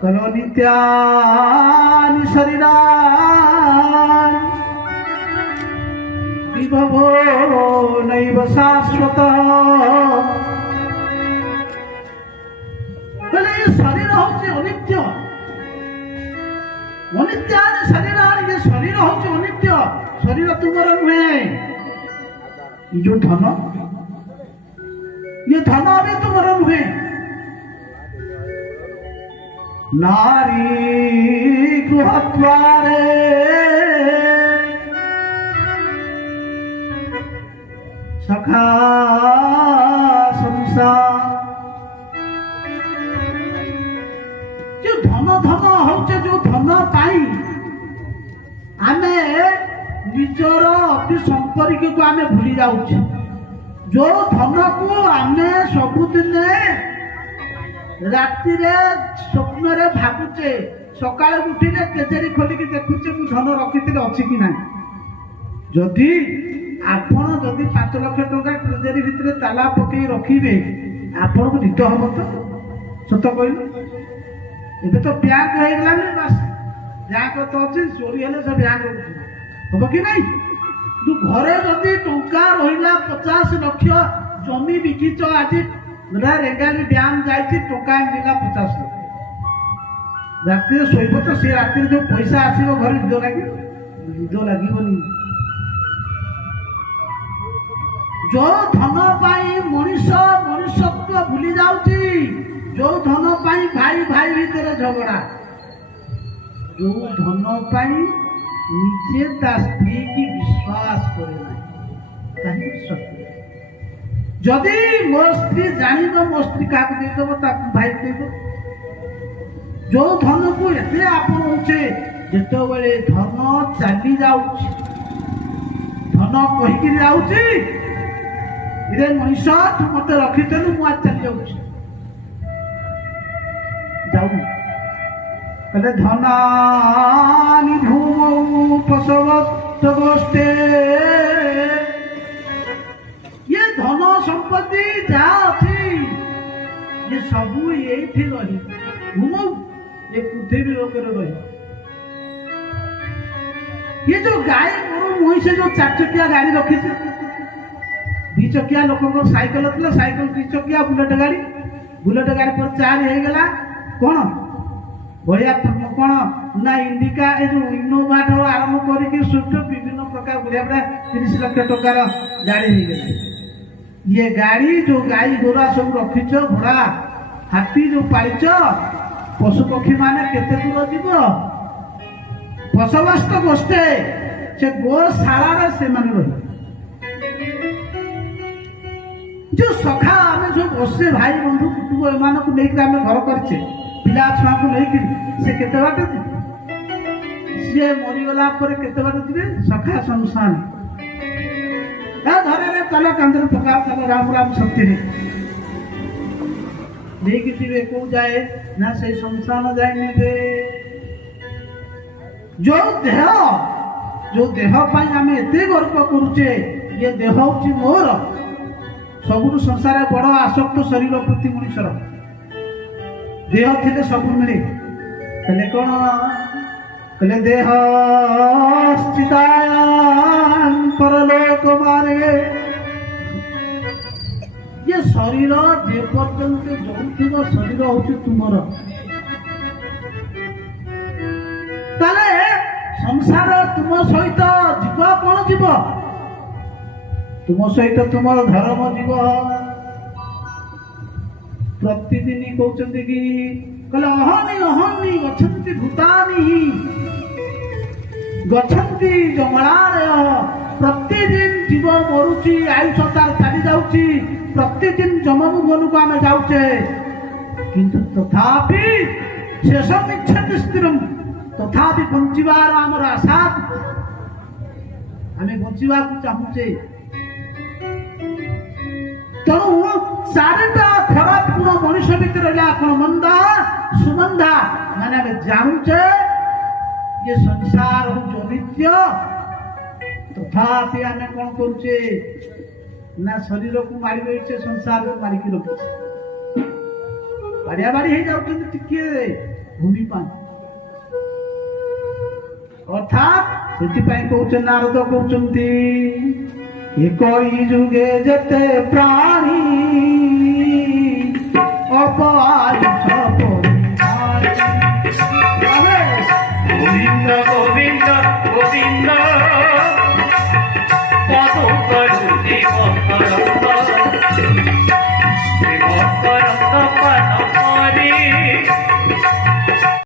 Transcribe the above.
कलो नित्यानि शरीराणि विभवो नैव शाश्वतः। बोले ये शरीर होचे अनित्य, अनित्यानि शरीराणि, ये शरीर होचे अनित्य, शरीर तुमर नुहे। जो धन, ये धन भी तुमर नुहे। नारी गृहद्वारे सखा संसार। जो धन धन होचे, जो धन पाई आमे निजर अति संपर्क को आमे भूली जाउछे। जो धन को आमे सबुदिन राति स्वप्न भावुचे, सकाल उठिले केजेरी खोलिकी देखुचे मु धन रखी अच्छी कि ना। जदि आपण जदि 5 लाख टका ट्रेजेरी भितर ताला पकई रखिबे आपण को निद हम तो सत कहल। एबे तो बैंक हो गला बस, बैंक तो अच्छी चोरी हेले से बैंक हम कि नहीं। तू घरे जदि टंका रहिला 50 लाख जमी बिकिच, आज रेगाली डैम जाइए टंका मिला 50 लाख, राति शोब तो से राति जो पैसा आसो घर निद लगे, निद लगनी। जो धन पाई मनीष मनुष्यत्व भूली जाउची, जो धन पाई भाई भाई भीतर झगड़ा, जो धन पाई निजे ता स्त्री की विश्वास करे ना, कहीं विश्वास करे। जदि मो स्त्री जान मो स्त्री क्या देदेव भाई देव। जो धन को एते आपणुचे, जिते धन चली जाउची, धन कहीकि जाउची इरे मनीष तू मत रखिदेलु मु आज चली जाउची जाऊ। कहले धनानि भूमौ पशवत् गोष्ठे। ये धन संपत्ति जा अच्छी ये सबू ये रही घूमौ ये पृथ्वी लोकर रही। ये जो गाय गोरु मही से जो 4 चकिया गाड़ी रखी, 2 चकिया लोक साइकेल था, साइकेल 2 चकिया बुलेट गाड़ी, बुलेट गाड़ी पर 4 हो गला कौन बढ़िया कौन ना इंडिका ये जो इनोवा ठार आरंभ करके स्विफ्ट विभिन्न प्रकार बढ़िया बढ़िया 30 लाख टकार गाड़ी हो गला। ये गाड़ी जो गाई गोरा सब रखीच, घोड़ा हाथी जो पालिच, पशु पक्षी माने केते दूर जीव बसवास्त गोष्ठे से गोशाला से माने रही। जो सखा आम जो बसे भाई बंधु कुटुंब एमान को लेकर आम घर करे पिला छुआ को लेकर से केते बाट सी मरीगला केते बाट जी सखा शमशान धरे चल कांदर पका चल राम राम शक्ति लेकिन जीवे को जाए ना से शमशान जाए नेबे। जो देह पाई आम एते गर्व करुचे, ये देह हूँ मोर सबु संसार बड़ आसक्त शरीर प्रति मनुष्यर देह थिले सब मिले। कहले कौन कहले देह स्थितायां परलोक मारे। ये शरीर जे पर्यंत जो शरीर हूँ तुमर, ताले संसार तुम सहित जीव कौन जीव, तुम सहित तुम धर्म जीव। प्रतिदिन कहते कि कहले अहनि अहनि गच्छन्ति भूतानि गच्छन्ति जंगलालय। प्रतिदिन जीव मरुची, आयुष तार चली जाउची, प्रतिदिन जमभुवन को आम जाऊे, किंतु तथापि शेषम इच्छति स्थिरम, तथापि बंचार आमर आशा आम बचा चाहूचे। तेणु 4टा खराब गुण मनुष्य भितर रहा मंदा सुमंदा माने आम जानूचे ये संसार हूँ नित्य। तथापि आम कौन करुचे ना शरीर को मारी रही संसार को मारिकी रखी बाड़िया बाड़ी हो जाऊँ टिके भूमि पाई अर्थात ସେଥିପାଇଁ କହୁଛନ୍ତି ନାରଦ କହୁଛନ୍ତି ଏକଇ ଯୁଗେ ଯେତେ ପ୍ରାଣୀ ଅଳ୍ପ ଆୟୁଷ